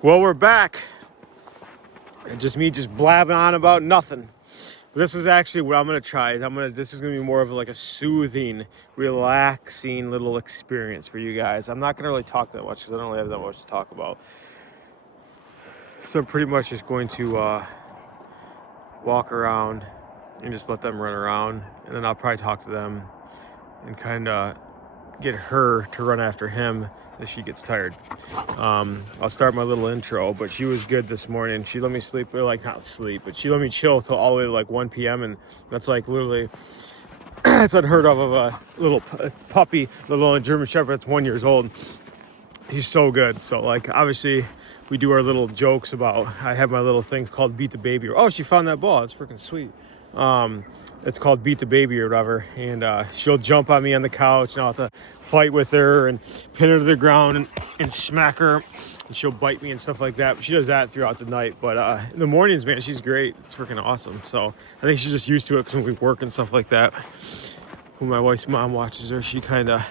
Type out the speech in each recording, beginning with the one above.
Well, we're back. And just me just blabbing on about nothing. But this is actually what I'm gonna try. This is gonna be more of like a soothing, relaxing little experience for you guys. I'm not gonna really talk that much because I don't really have that much to talk about. So I'm pretty much just going to walk around and just let them run around, and then I'll probably talk to them and kind of get her to run after him as she gets tired. I'll start my little intro, but she was good this morning. She let me sleep, or like not sleep, but she let me chill till all the way to like 1 p.m. and that's like literally it's unheard of a little puppy, the little German Shepherd that's 1 year old. He's so good. So like obviously we do our little jokes about, I have my little thing called Beat the Baby. Oh, she found that ball. It's freaking sweet. It's called Beat the Baby or whatever. And she'll jump on me on the couch and I'll have to fight with her and pin her to the ground and smack her. And she'll bite me and stuff like that. But she does that throughout the night. But in the mornings, man, she's great. It's freaking awesome. So I think she's just used to it because when we work and stuff like that, when my wife's mom watches her, she kind of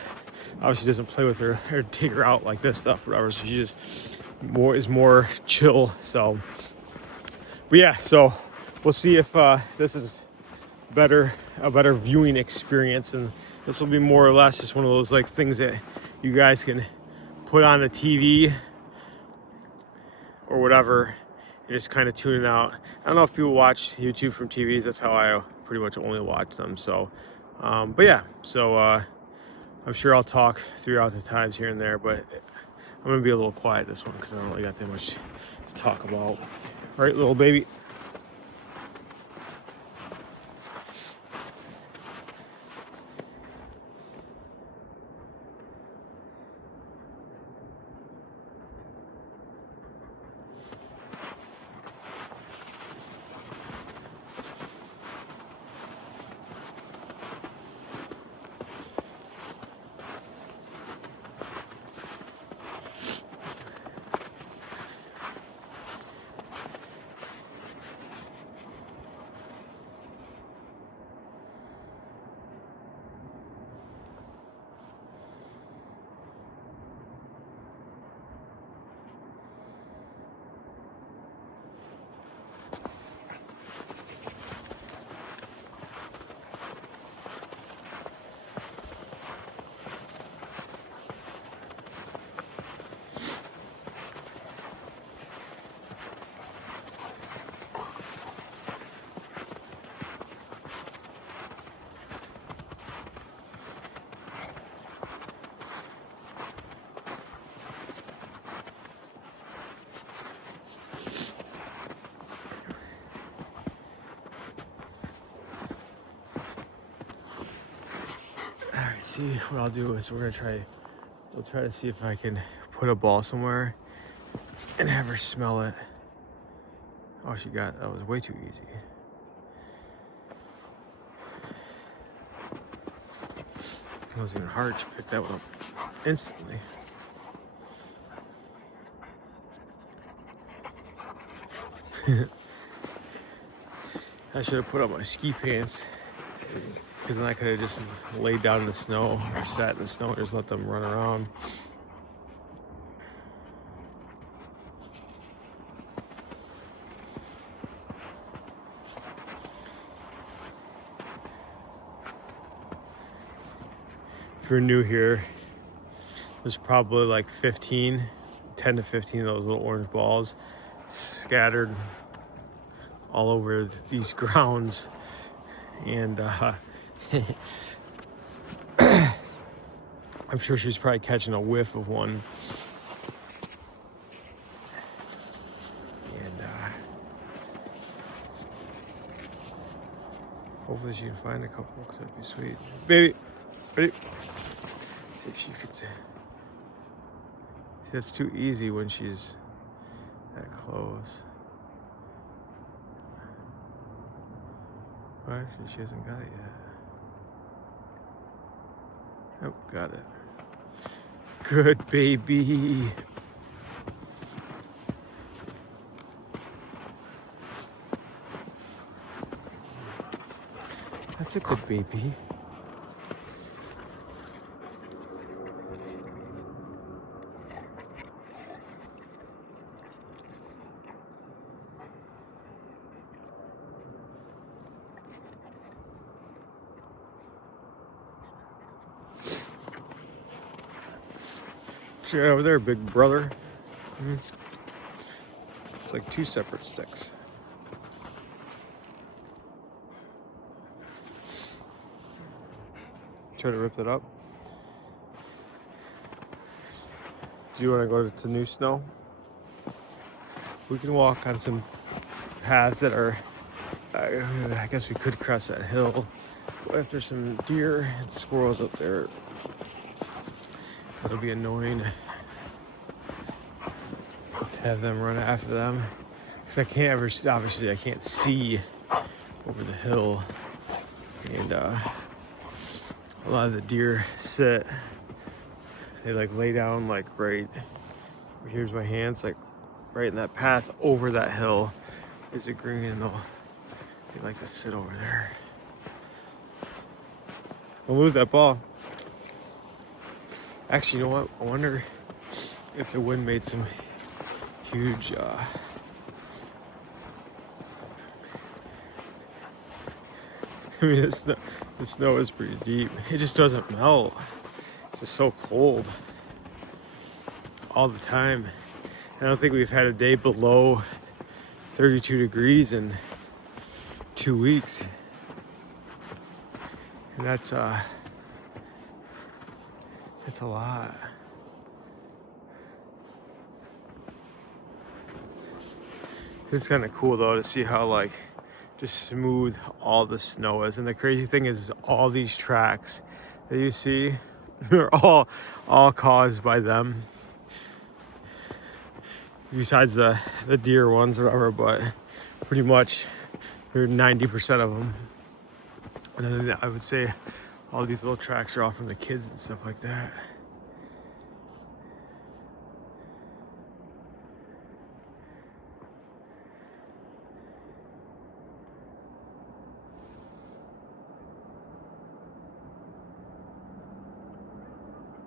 obviously doesn't play with her or take her out like this stuff or whatever. So she just is more chill. So, but yeah, so we'll see if this is a better viewing experience, and this will be more or less just one of those like things that you guys can put on the TV or whatever and just kind of tune it out. I don't know if people watch YouTube from TVs. That's how I pretty much only watch them. So but yeah, so I'm sure I'll talk throughout the times here and there, but I'm gonna be a little quiet this one because I don't really got that much to talk about. All right, little baby. All right, see what I'll do is we'll try to see if I can put a ball somewhere and have her smell it. Oh, that was way too easy. It was even hard to pick that one up instantly. I should have put on my ski pants because then I could have just laid down in the snow or sat in the snow and just let them run around. If you're new here, there's probably like 10 to 15 of those little orange balls scattered all over these grounds. And I'm sure she's probably catching a whiff of one. And hopefully she can find a couple, because that'd be sweet. Baby, ready? Let's see if she could. See, that's too easy when she's that close. Well, actually, she hasn't got it yet. Oh, got it. Good baby. That's a good baby. Straight over there, big brother. It's like two separate sticks. Try to rip it up. Do you want to go to new snow? We can walk on some paths that are, I guess we could cross that hill. But if there's some deer and squirrels up there, it'll be annoying to have them run after them. Because I can't ever, obviously I can't see over the hill. And a lot of the deer sit, they like lay down like right, here's my hands, like right in that path over that hill is a green, and they like to sit over there. Don't lose that ball. Actually, you know what? I wonder if the wind made some huge I mean, the snow is pretty deep. It just doesn't melt. It's just so cold all the time. I don't think we've had a day below 32 degrees in 2 weeks. And that's a lot. It's kind of cool though to see how like just smooth all the snow is. And the crazy thing is all these tracks that you see are all caused by them. Besides the deer ones or whatever, but pretty much they're 90% of them. And then I would say all these little tracks are all from the kids and stuff like that.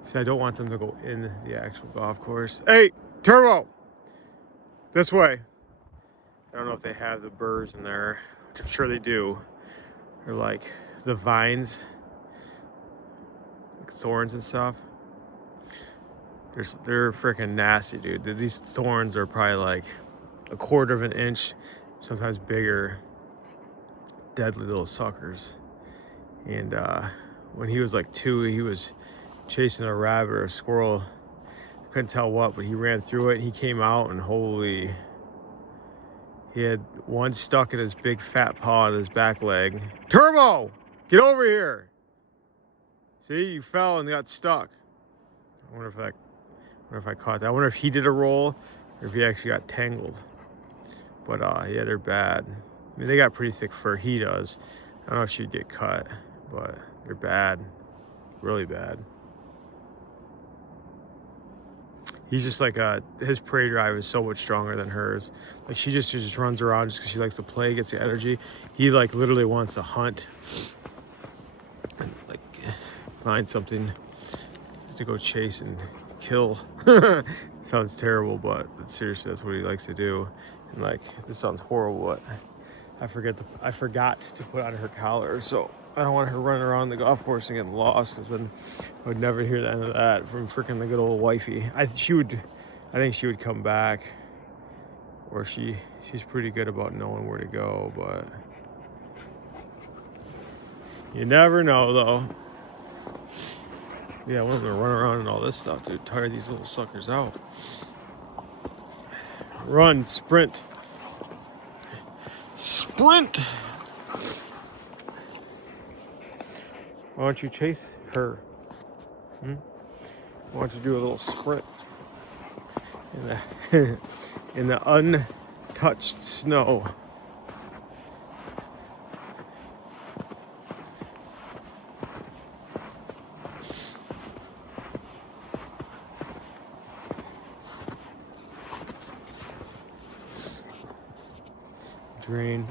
See, I don't want them to go in the actual golf course. Hey, Turbo! This way. I don't know if they have the burrs in there, which I'm sure they do. Or like the vines, like thorns and stuff. They're freaking nasty, dude. These thorns are probably like a quarter of an inch, sometimes bigger. Deadly little suckers. And when he was like 2, he was chasing a rabbit or a squirrel. I couldn't tell what, but he ran through it and he came out and holy, he had one stuck in his big fat paw on his back leg. Turbo, get over here. See, you fell and got stuck. I wonder if I caught that. I wonder if he did a roll or if he actually got tangled. But yeah, they're bad. I mean, they got pretty thick fur. He does. I don't know if she'd get cut, but they're bad, really bad. He's just like his prey drive is so much stronger than hers. Like she just runs around just because she likes to play, gets the energy. He like literally wants to hunt and like find something to go chase and kill. Sounds terrible, but seriously, that's what he likes to do. And like, this sounds horrible, but I forgot to put on her collar, so I don't want her running around the golf course and getting lost, because then I would never hear the end of that from freaking the good old wifey. I think she would come back, or she's pretty good about knowing where to go, but you never know though. Yeah, I want them to run around and all this stuff to tire these little suckers out. Run, sprint. Sprint! Why don't you chase her? Why don't you do a little sprint in the untouched snow? Drain.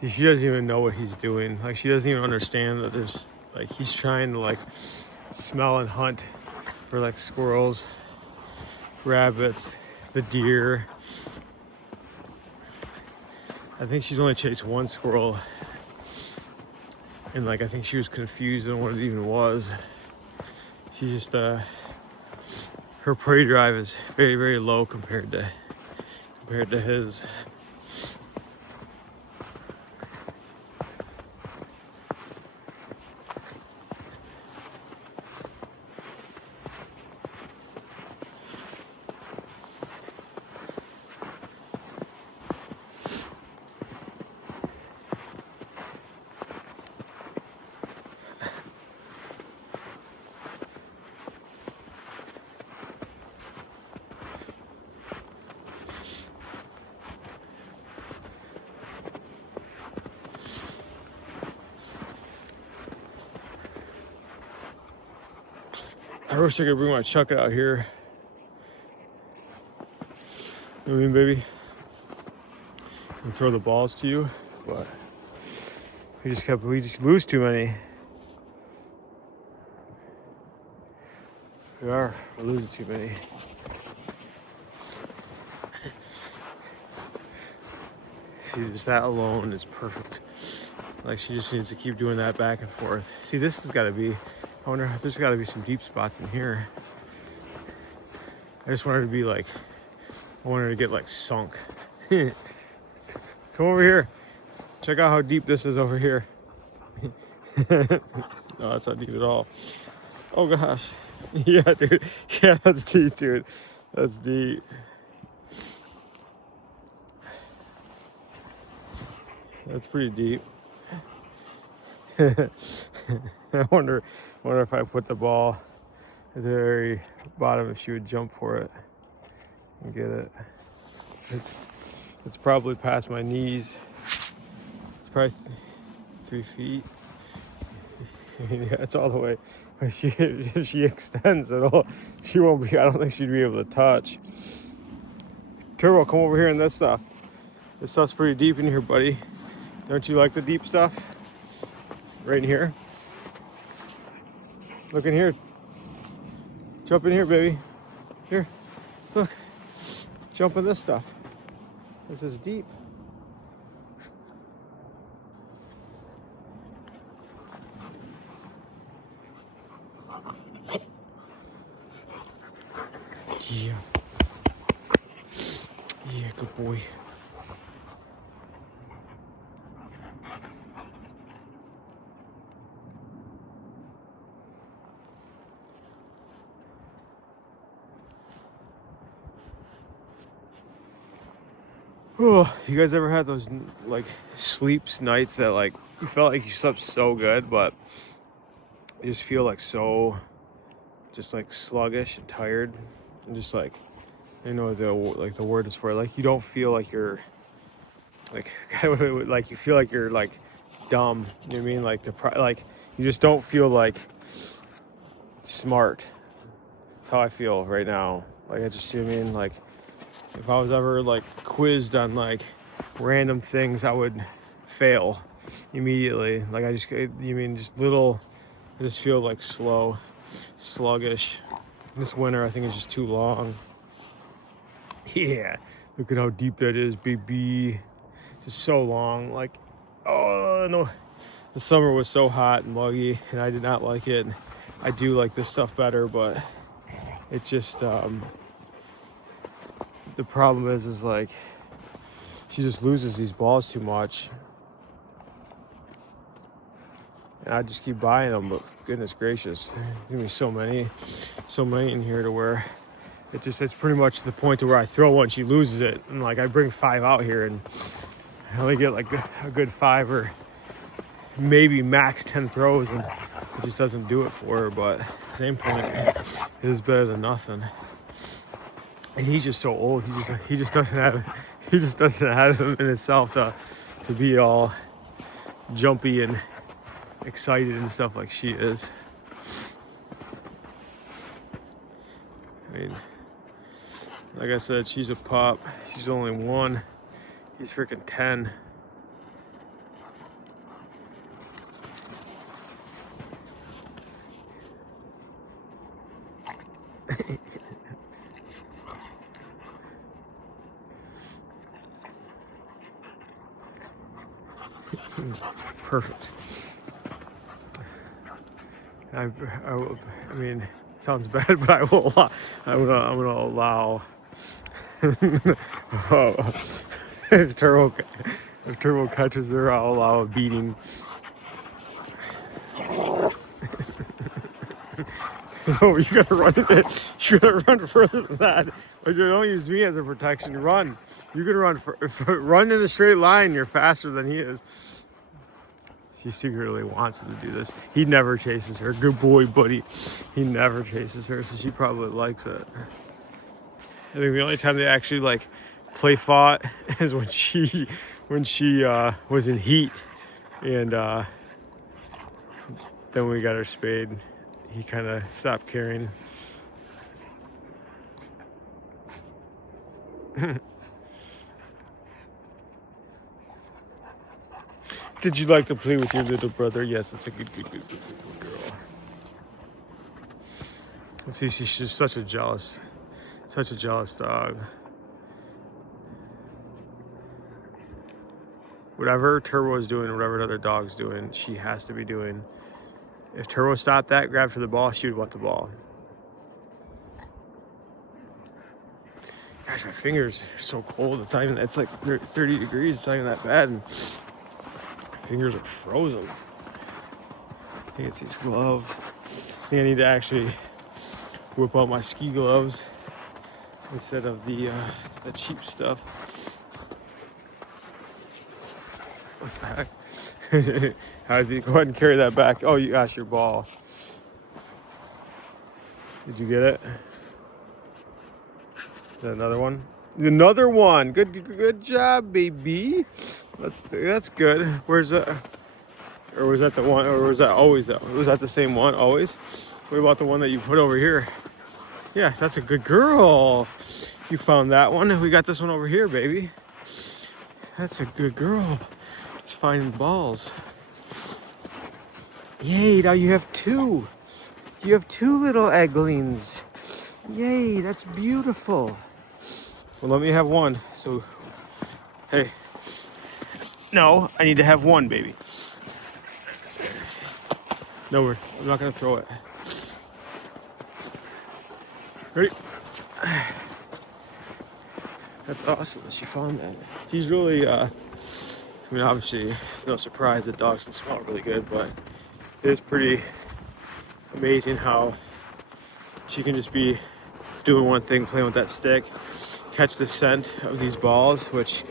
See, she doesn't even know what he's doing. Like, she doesn't even understand that there's, like, he's trying to, like, smell and hunt for, like, squirrels, rabbits, the deer. I think she's only chased one squirrel. And, like, I think she was confused on what it even was. She just, her prey drive is very, very low compared to his. I wish I could bring my chuck out here. You know what I mean, baby? And throw the balls to you, but we just lose too many. We're losing too many. See, just that alone is perfect. Like, she just needs to keep doing that back and forth. See, this has got to be, I wonder if there's got to be some deep spots in here. I just want her to be like, I want her to get like sunk. Come over here. Check out how deep this is over here. No, that's not deep at all. Oh gosh. Yeah, dude. Yeah, that's deep, dude. That's deep. That's pretty deep. I wonder if I put the ball at the very bottom, if she would jump for it and get it. It's probably past my knees. It's probably 3 feet. Yeah, it's all the way. If she extends it all, she won't be. I don't think she'd be able to touch. Turbo, come over here and this stuff. This stuff's pretty deep in here, buddy. Don't you like the deep stuff? Right in here. Look in here. Jump in here, baby. Here, look. Jump in this stuff. This is deep. Yeah. Yeah, good boy. Oh, you guys ever had those like sleeps nights that like you felt like you slept so good, but you just feel like so just like sluggish and tired and just like, I know the word is for it. Like, you don't feel like you're like like you feel like you're like dumb. You know what I mean? Like like you just don't feel like smart. That's how I feel right now. Like, I just, you know what I mean? Like, if I was ever like quizzed on like random things, I would fail immediately. Like, I just, you mean just little, I just feel like slow, sluggish. This winter, I think, is just too long. Yeah, look at how deep that is, baby. Just so long. Like, oh no, the summer was so hot and muggy, and I did not like it. I do like this stuff better, but it's just the problem is like she just loses these balls too much, and I just keep buying them. But goodness gracious, give me so many in here to where it's pretty much the point to where I throw one, she loses it, and like I bring 5 out here, and I only get like a good 5 or maybe max 10 throws, and it just doesn't do it for her. But at the same point, it is better than nothing. And he's just so old. He just doesn't have him in himself to be all jumpy and excited and stuff like she is. I mean, like I said, she's a pup. She's only 1. He's freaking 10. perfect. I mean, it sounds bad, but I will allow, I'm gonna allow oh, if Turbo catches her, I'll allow a beating. Oh, you gotta run it. You gotta run further than that. But you don't use me as a protection. Run. You can run in a straight line. You're faster than he is. She secretly wants him to do this. He never chases her. Good boy, buddy. He never chases her, so she probably likes it. I think the only time they actually like play fought is when she was in heat, and then we got her spayed. He kind of stopped caring. Did you like to play with your little brother? Yes, it's a good girl. See, she's just such a jealous dog. Whatever Turbo is doing, whatever another dog's doing, she has to be doing. If Turbo stopped that, grabbed for the ball, she would want the ball. Gosh, my fingers are so cold. It's like 30 degrees. It's not even that bad. And my fingers are frozen. I think it's these gloves. I think I need to actually whip out my ski gloves instead of the cheap stuff. What the heck? How do you go ahead and carry that back? Oh, you got your ball. Did you get it? Is that another one? Another one. Good job, baby. That's good. Where's that? Or was that the one? Or was that always that? Was that the same one always? What about the one that you put over here? Yeah, that's a good girl. You found that one. We got this one over here, baby. That's a good girl. It's finding balls. Yay, now you have two. You have two little egglings. Yay, that's beautiful. Well, let me have one. So, hey. No, I need to have one, baby. No, I'm not gonna throw it. Ready? That's awesome that she found that. She's really, I mean, obviously, it's no surprise that dogs can smell really good, but it is pretty amazing how she can just be doing one thing, playing with that stick, catch the scent of these balls, which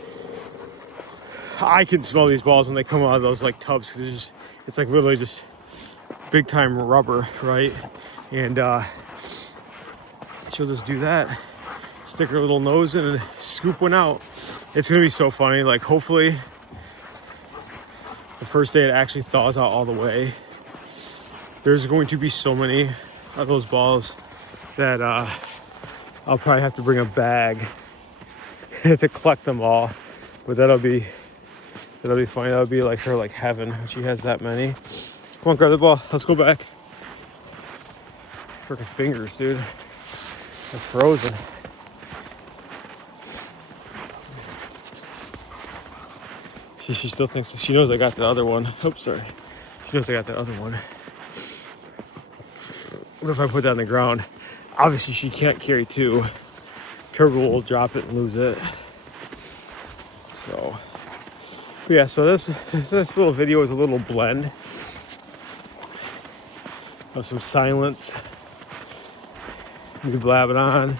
I can smell these balls when they come out of those like tubs, because it's like literally just big time rubber, right? And she'll just do that, stick her little nose in and scoop one out. It's gonna be so funny. Like, hopefully the first day it actually thaws out all the way. There's going to be so many of those balls that I'll probably have to bring a bag to collect them all. But that'll be funny. That'll be like her like heaven when she has that many. Come on, grab the ball. Let's go back. Freaking fingers, dude. They're frozen. She still thinks, she knows I got the other one. Oops, sorry. She knows I got the other one. What if I put that on the ground? Obviously, she can't carry two. Turbo will drop it and lose it. So, yeah. So this little video is a little blend of some silence, me blabbing on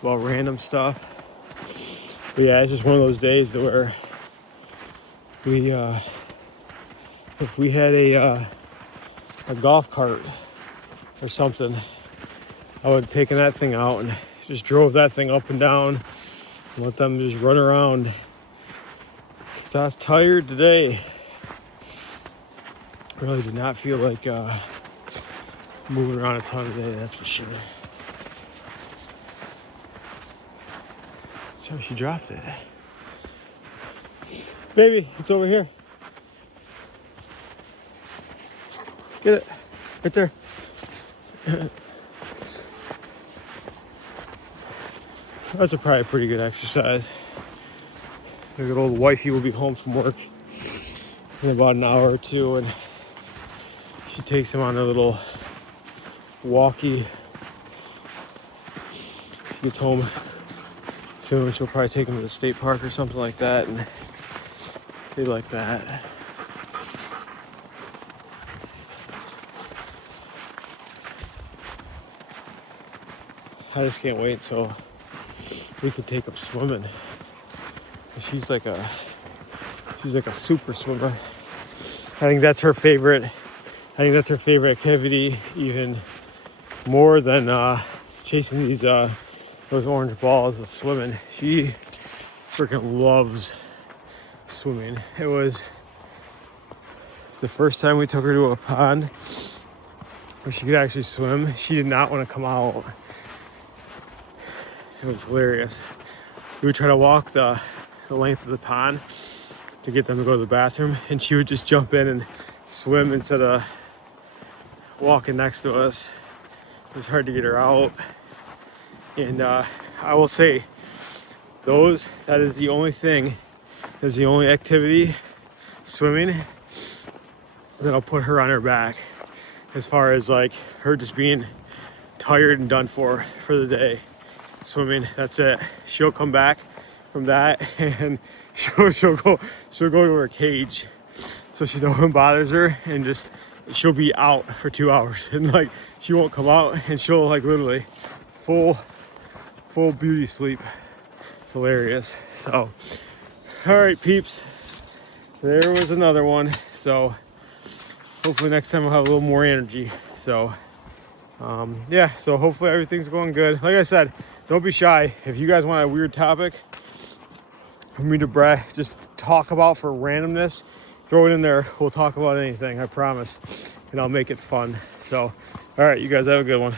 about random stuff. But yeah, it's just one of those days where if we had a golf cart or something, I would have taken that thing out and just drove that thing up and down and let them just run around. So I was tired today. Really did not feel like moving around a ton today, that's for sure. So she dropped it. Baby, it's over here. Get it. Right there. That's probably a pretty good exercise. The good old wifey will be home from work in about an hour or two, and she takes him on a little walkie. She gets home soon, she'll probably take him to the state park or something like that, and they like that. I just can't wait till we can take up swimming. She's like a super swimmer. I think that's her favorite. I think that's her favorite activity, even more than chasing these those orange balls of swimming. She freaking loves swimming. It was the first time we took her to a pond where she could actually swim. She did not want to come out. It was hilarious. We would try to walk the length of the pond to get them to go to the bathroom, and she would just jump in and swim instead of walking next to us. It was hard to get her out. And I will say, that is the only thing, that's the only activity, swimming, that I'll put her on her back, as far as like her just being tired and done for the day. Swimming, that's it. She'll come back from that and she'll go to her cage, so she no one bothers her, and just she'll be out for 2 hours, and like she won't come out, and she'll like literally full beauty sleep. It's hilarious. So all right, peeps, there was another one. So hopefully next time I'll have a little more energy. So yeah, so hopefully everything's going good. Like I said, don't be shy. If you guys want a weird topic for me to just talk about for randomness, throw it in there. We'll talk about anything, I promise, and I'll make it fun. So all right, you guys have a good one.